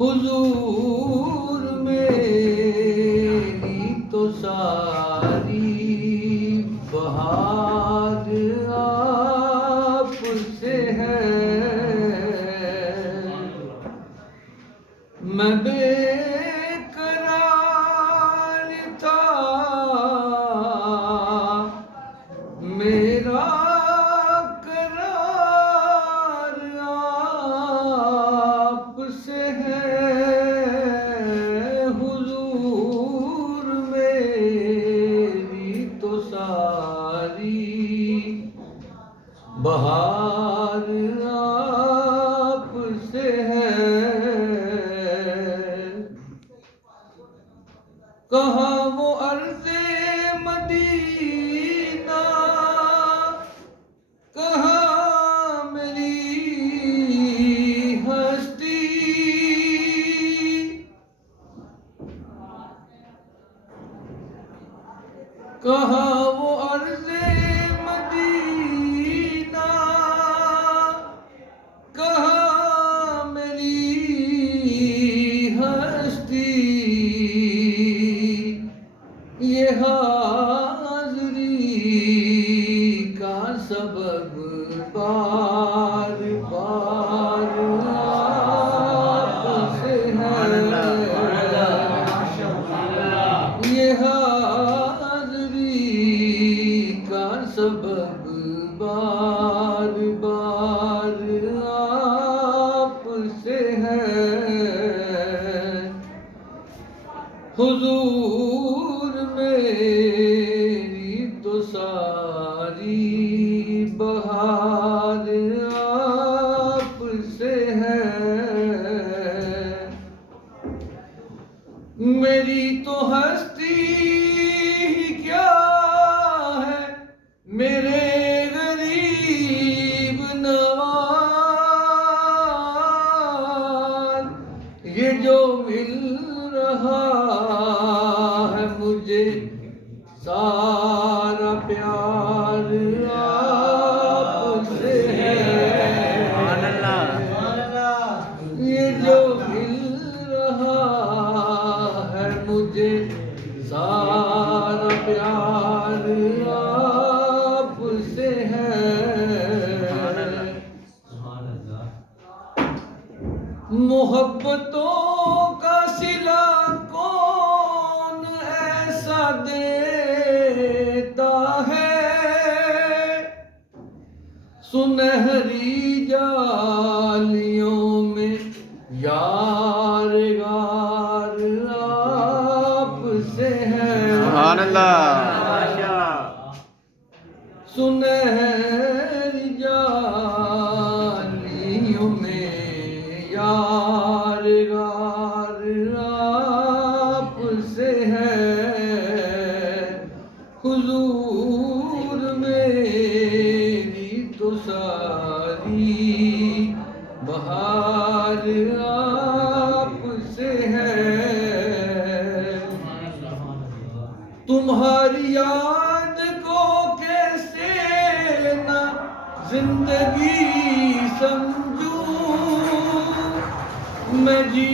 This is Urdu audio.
حضور میری تو ساری بہار آپ سے ہے، میں بے قرار تھا، میرا قرار آپ سے ہے، حضور میری تو ساری بہار آپ سے ہے، کہاں وہ عرض مدینہ، کہاں میری ہستی، کہاں وہ عرض مدینہ، کہاں میری ہستی، یہ حاضری کا سبب بار بار آپ سے ہے، یہ حاضری کا سبب بار بار آپ سے ہے، حضور میری تو ساری بہار آپ سے ہے، میری تو ہستی کیا ہے، میرے غریب نواز، یہ جو مل رہا ہے مجھے سارا پیار آپ سے ہے، یہ جو مل رہا ہے مجھے سارا پیار آپ سے ہے، محبتوں کا صلہ کون ایسا دیتا ہے، سنہری جالیوں میں یار غار آپ سے ہے، سبحان اللہ، ماشاءاللہ، سنہری جالیوں میں یار غار آپ سے ہے، حضور میری تو ساری بہار آپ سے ہے، تمہاری یاد کو کیسے نہ زندگی سمجھوں، میں جی